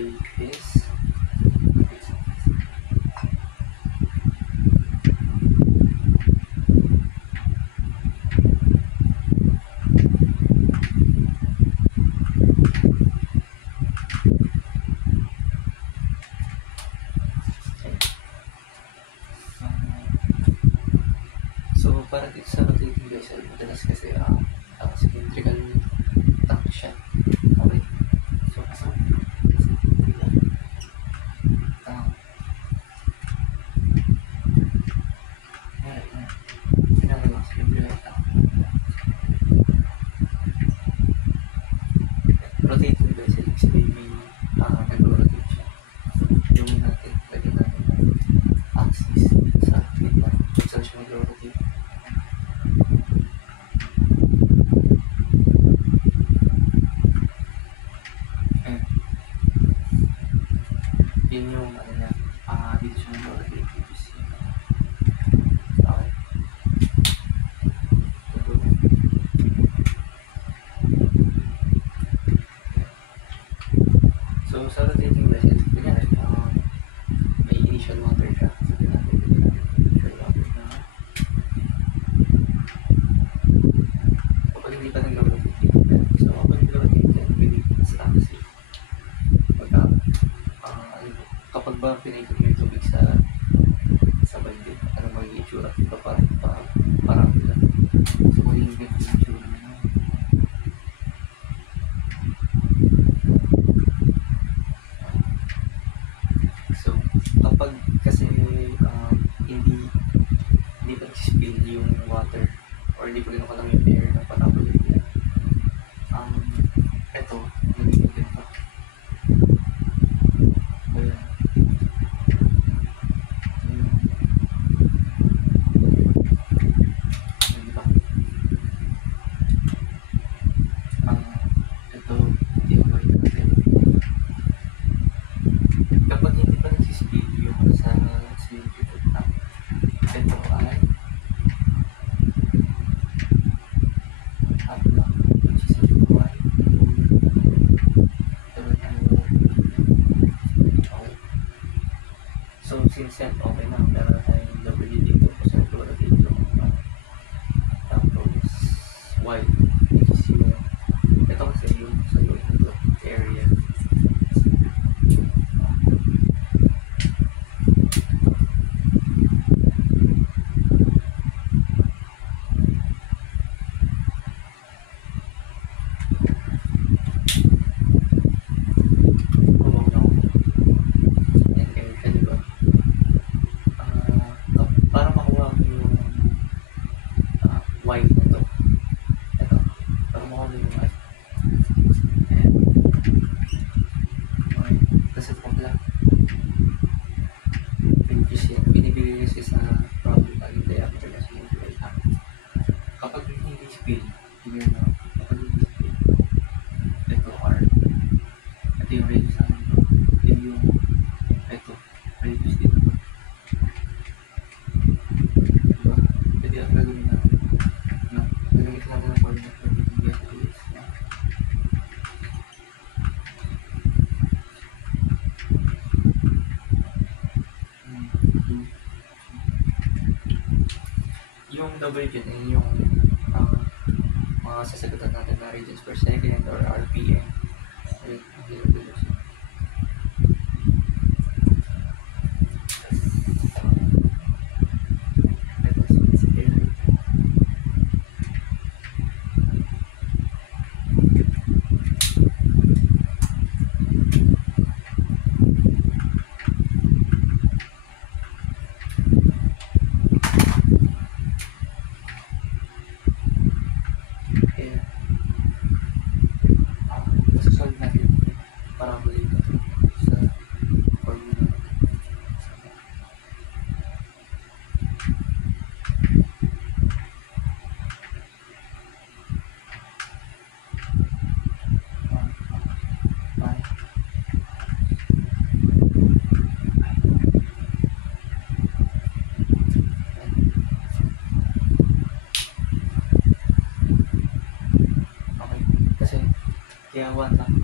today is so para dito sa rotating vessel, madalas kasi cylindrical tank siya. Okay. So rotating vessel is maybe nag-rotate siya. Yung natin, lagyan natin ng axis sa gitna kung saan siya mag-rotate. Yun yung ano niya, dito siya mag-rotate. Okay. So sa rotating vessel, ganyan, may initial water siya. Sabihin natin, initial water na kapag hindi pa nag-rotate, so kapag nag-rotate yan, pwede sa axis. Kapag ba pinaitot mo yung tubig sa balde, ano magiging itsura? Ito parang lang. So magiging ganito yung itsura na yun. So kapag kasi hindi pa nag-spill yung water or hindi pa gano'n ka lang yung air na parabolit yan, ito magiging ganito. Kapag hindi pa nagsispill yung sa cylindrical tank, ito ay half lang, which is ito ay okay. So since yan okay na, meron na tayong W dito kasi nagluwa dito, tapos Y, which is yung ito kasi yung sa loob ng area. Para makuha mo yung white na to. Ito. Para makuha mo yung white. Ayan. Okay. Tapos ito pang black. Binibigay kasi sa problem lagi diameter na sa yung white. Kapag hindi spill, yun na. Kapag hindi spill, ito R. Ito yung radius sa akin. Yun yung ito. Radius dito. Yung double jet ay yung mga sasagutan natin na radians per second or RPM. Solve natin para muli sa formula. Okay, kasi kaya 1 lang.